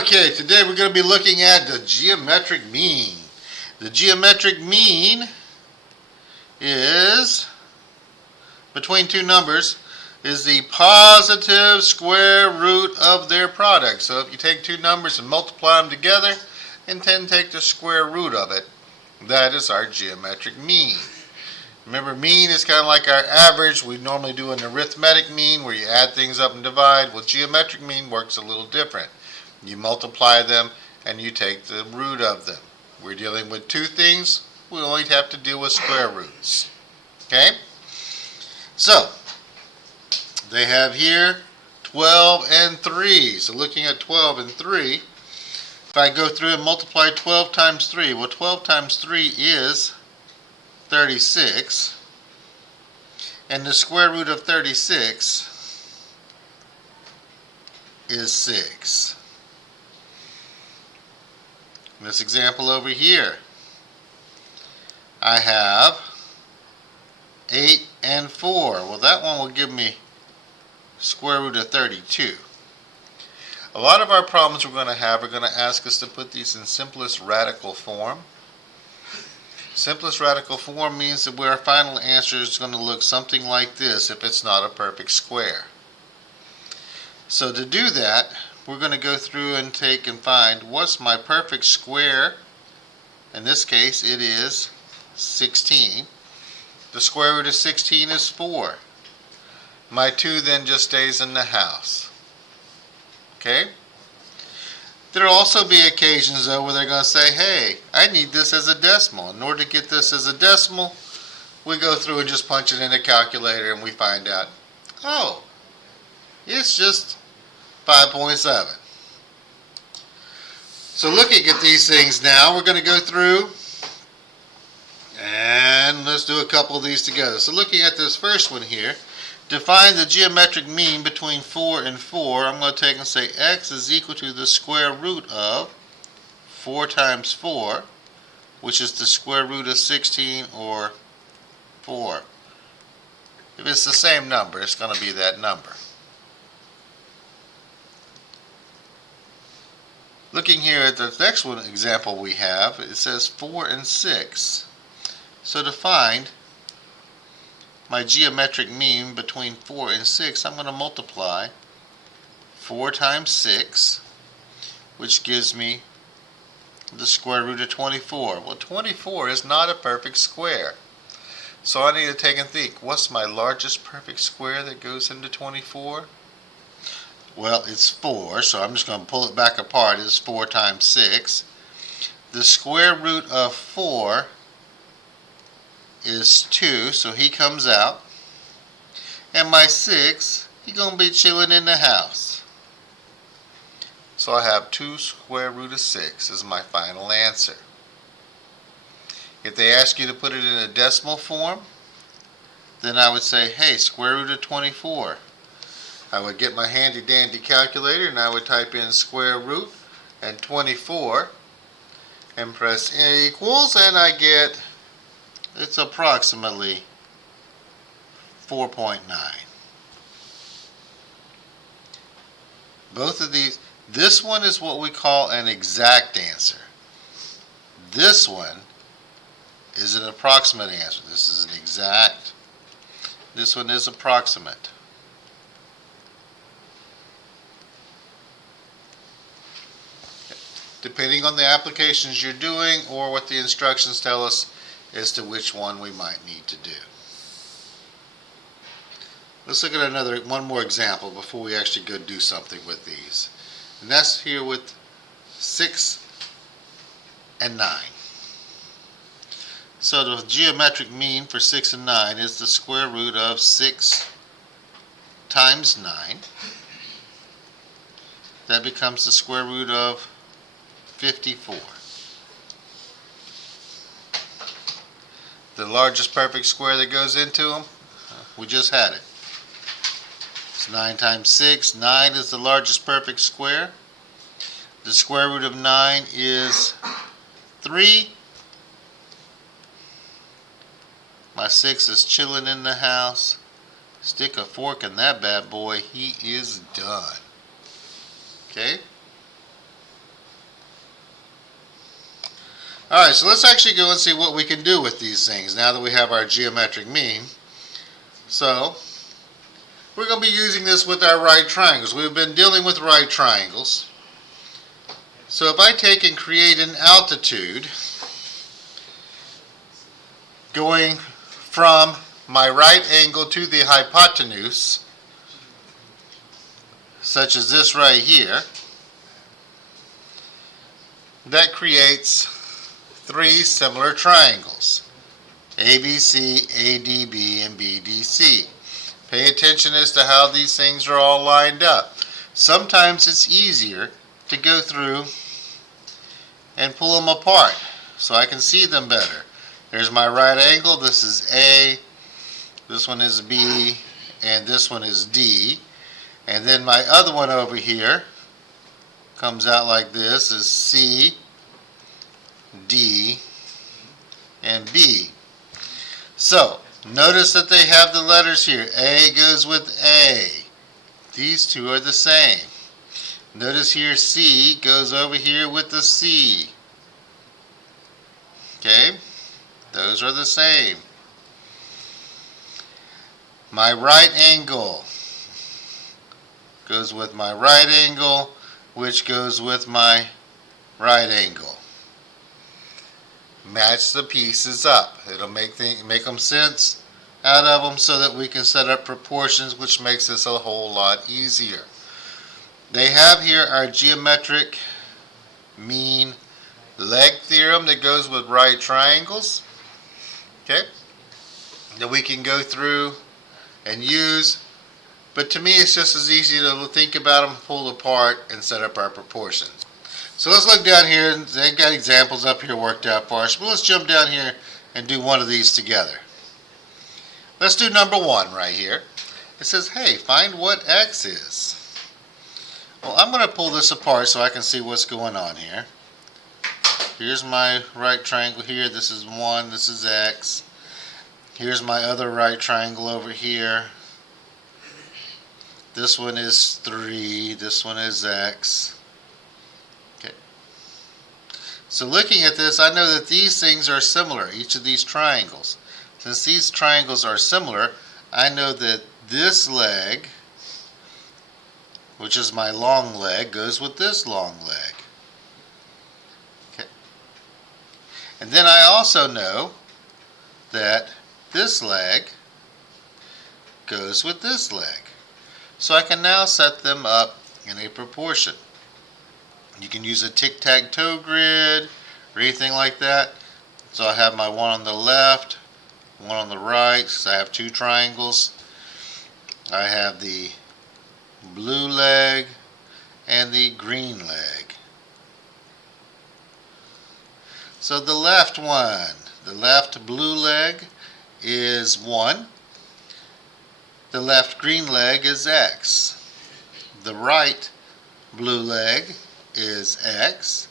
Okay, today we're going to be looking at the geometric mean. The geometric mean is, between two numbers, is the positive square root of their product. So if you take two numbers and multiply them together and then take the square root of it, that is our geometric mean. Remember, mean is kind of like our average. We normally do an arithmetic mean where you add things up and divide. Well, geometric mean works a little different. You multiply them and you take the root of them. We're dealing with two things. We only have to deal with square roots. Okay? So, they have here 12 and 3. So looking at 12 and 3, if I go through and multiply 12 times 3, well, 12 times 3 is 36. And the square root of 36 is 6. In this example over here, I have 8 and 4. Well, that one will give me square root of 32. A lot of our problems we're going to have are going to ask us to put these in simplest radical form. Simplest radical form means that our final answer is going to look something like this if it's not a perfect square. So to do that, we're going to go through and take and find what's my perfect square. In this case, it is 16. The square root of 16 is 4. My 2 then just stays in the house. Okay? There will also be occasions, though, where they're going to say, hey, I need this as a decimal. In order to get this as a decimal, we go through and just punch it in a calculator and we find out, oh, it's just 5.7. So looking at these things now, we're going to go through and let's do a couple of these together. So looking at this first one here, to find the geometric mean between 4 and 4, I'm going to take and say x is equal to the square root of 4 times 4, which is the square root of 16, or 4. If it's the same number, it's going to be that number. Looking here at the next one example we have, it says 4 and 6. So to find my geometric mean between 4 and 6, I'm going to multiply 4 times 6, which gives me the square root of 24. Well, 24 is not a perfect square. So I need to take and think, what's my largest perfect square that goes into 24? Well, it's 4, so I'm just going to pull it back apart. It's 4 times 6. The square root of 4 is 2, so he comes out. And my 6, he's going to be chilling in the house. So I have 2 square root of 6 is my final answer. If they ask you to put it in a decimal form, then I would say, hey, square root of 24. I would get my handy dandy calculator and I would type in square root and 24 and press equals, and I get, it's approximately 4.9. Both of these, this one is what we call an exact answer. This one is an approximate answer. This is an exact. This one is approximate. Depending on the applications you're doing or what the instructions tell us as to which one we might need to do. Let's look at one more example before we actually go do something with these. And that's here with 6 and 9. So the geometric mean for 6 and 9 is the square root of 6 times 9. That becomes the square root of 54. The largest perfect square that goes into them, we just had it. It's 9 times 6. 9 is the largest perfect square. The square root of 9 is 3. My 6 is chilling in the house. Stick a fork in that bad boy, he is done. Okay? Alright, so let's actually go and see what we can do with these things now that we have our geometric mean. So, we're going to be using this with our right triangles. We've been dealing with right triangles. So if I take and create an altitude going from my right angle to the hypotenuse, such as this right here, that creates three similar triangles, ABC, ADB, and BDC. Pay attention as to how these things are all lined up. Sometimes it's easier to go through and pull them apart so I can see them better. There's my right angle. This is A, this one is B, and this one is D. And then my other one over here comes out like this, is C, D, and B. So, notice that they have the letters here. A goes with A. These two are the same. Notice here C goes over here with the C. Okay? Those are the same. My right angle goes with my right angle, which goes with my right angle. Match the pieces up. It'll make them sense out of them so that we can set up proportions, which makes this a whole lot easier. They have here our geometric mean leg theorem that goes with right triangles. Okay? That we can go through and use. But to me, it's just as easy to think about them, pull apart, and set up our proportions. So let's look down here. They've got examples up here worked out for us. But let's jump down here and do one of these together. Let's do number 1 right here. It says, hey, find what x is. Well, I'm going to pull this apart so I can see what's going on here. Here's my right triangle here. This is 1. This is x. Here's my other right triangle over here. This one is 3. This one is x. Okay. So looking at this, I know that these things are similar, each of these triangles. Since these triangles are similar, I know that this leg, which is my long leg, goes with this long leg. Okay. And then I also know that this leg goes with this leg. So I can now set them up in a proportion. You can use a tic-tac-toe grid or anything like that. So I have my one on the left, one on the right, because I have two triangles. I have the blue leg and the green leg. So the left one, the left blue leg is 1. The left green leg is x. The right blue leg is x.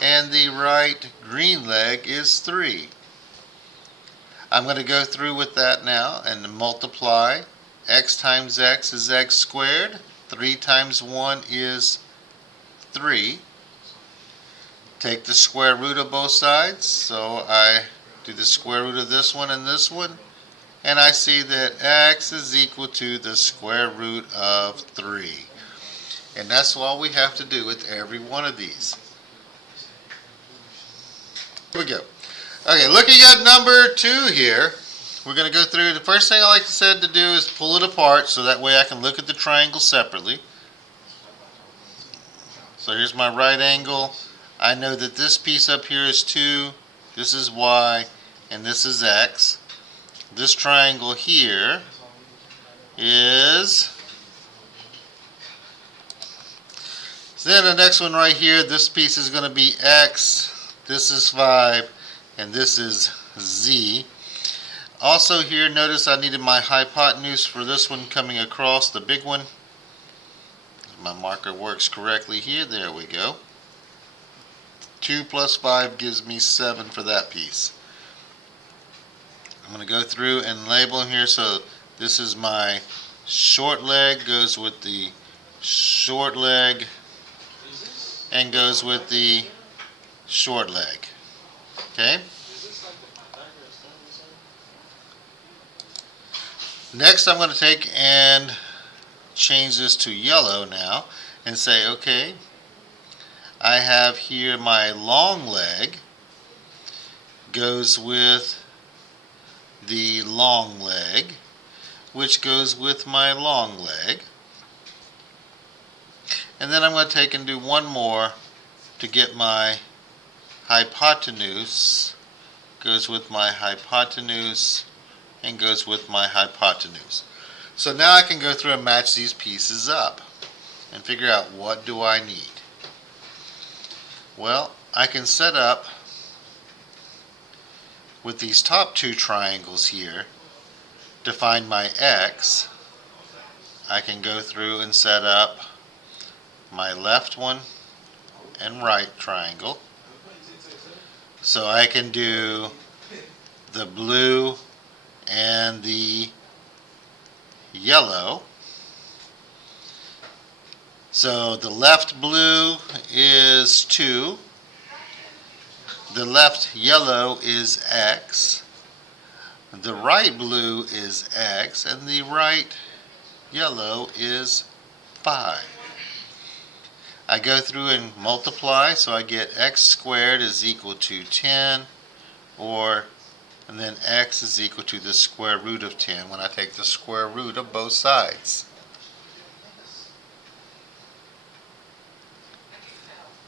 And the right green leg is 3. I'm going to go through with that now and multiply. X times x is x squared. 3 times 1 is 3. Take the square root of both sides. So I do the square root of this one and this one. And I see that x is equal to the square root of 3. And that's all we have to do with every one of these. Here we go. Okay, looking at number 2 here, we're going to go through. The first thing I like to do is pull it apart so that way I can look at the triangle separately. So here's my right angle. I know that this piece up here is 2, this is y, and this is x. This triangle here is, so then the next one right here, this piece is going to be x, this is 5, and this is z. Also here, notice I needed my hypotenuse for this one coming across, the big one. My marker works correctly here, there we go. 2 plus 5 gives me 7 for that piece. I'm going to go through and label them here. So this is my short leg, goes with the short leg, and goes with the short leg. Okay? Next, I'm going to take and change this to yellow now and say, okay, I have here my long leg goes with the long leg, which goes with my long leg. And then I'm going to take and do one more to get my hypotenuse, goes with my hypotenuse, and goes with my hypotenuse. So now I can go through and match these pieces up and figure out what do I need. Well, I can set up with these top two triangles here to find my x. I can go through and set up my left one and right triangle. So I can do the blue and the yellow. So the left blue is 2, the left yellow is x, the right blue is x, and the right yellow is 5. I go through and multiply, so I get x squared is equal to 10, and then x is equal to the square root of 10 when I take the square root of both sides.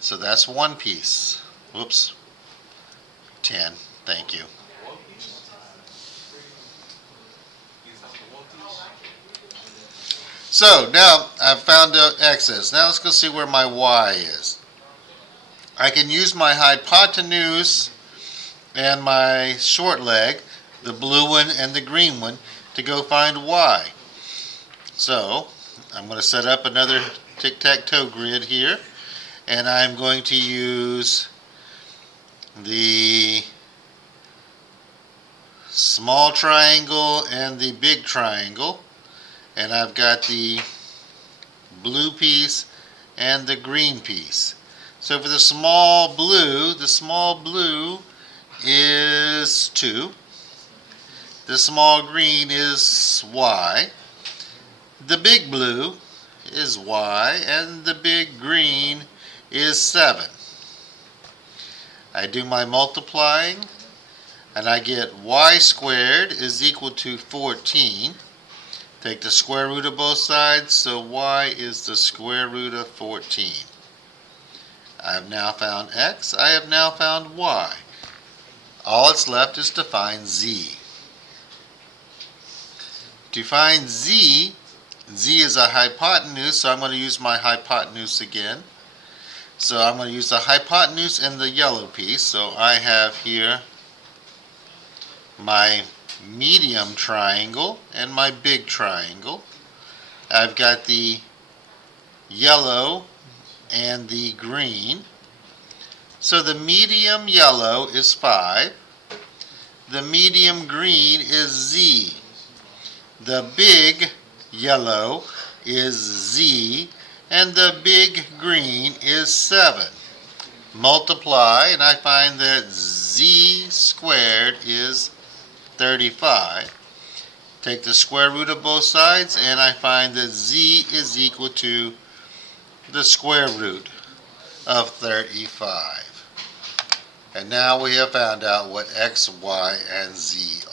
So that's one piece. Whoops. 10. Thank you. So now I've found out x's. Now let's go see where my y is. I can use my hypotenuse and my short leg, the blue one and the green one, to go find y. So I'm going to set up another tic-tac-toe grid here, and I'm going to use the small triangle and the big triangle, and I've got the blue piece and the green piece. So for the small blue is 2. The small green is y. The big blue is y, and the big green is 7. I do my multiplying, and I get y squared is equal to 14. Take the square root of both sides, so y is the square root of 14. I have now found x, I have now found y. All that's left is to find z. To find z, z is a hypotenuse, so I'm going to use my hypotenuse again. So I'm going to use the hypotenuse and the yellow piece. So I have here my medium triangle and my big triangle. I've got the yellow and the green. So the medium yellow is 5. The medium green is z. The big yellow is z. And the big green is 7. Multiply, and I find that z squared is 35. Take the square root of both sides, and I find that z is equal to the square root of 35. And now we have found out what x, y, and z are.